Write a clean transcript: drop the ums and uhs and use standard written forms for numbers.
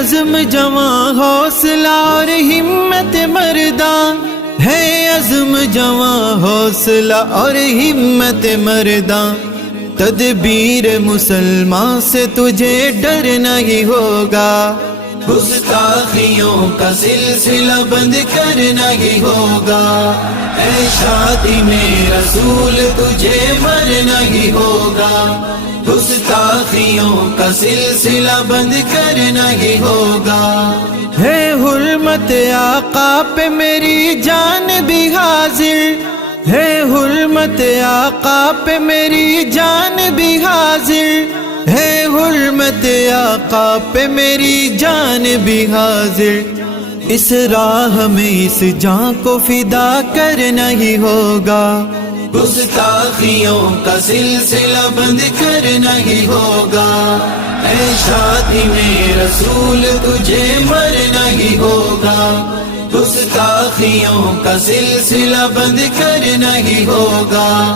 عزم جواں حوصلہ اور ہمت مرداں، ہے عزم جواں حوصلہ اور ہمت مرداں، تدبیر مسلمان سے تجھے ڈر نہیں ہوگا، گستاخیوں کا سلسلہ بند کرنا ہی ہوگا، اے شاطم رسول تجھے مرنا ہی ہوگا، گستاخیوں کا سلسلہ بند کرنا ہی ہوگا، ہے حرمت آقا پہ میری جان بھی حاضر، ہے حرمت آقا پہ میری جان بھی حاضر، ہے حرمت آقا پہ میری جان بھی حاضر، اس راہ میں اس جان کو فدا کرنا ہی ہوگا، گستاخیوں کا سلسلہ بند کرنا ہی ہوگا، اے شاطم رسول تجھے مرنا ہی ہوگا، گستاخیوں کا سلسلہ بند کرنا ہی ہوگا۔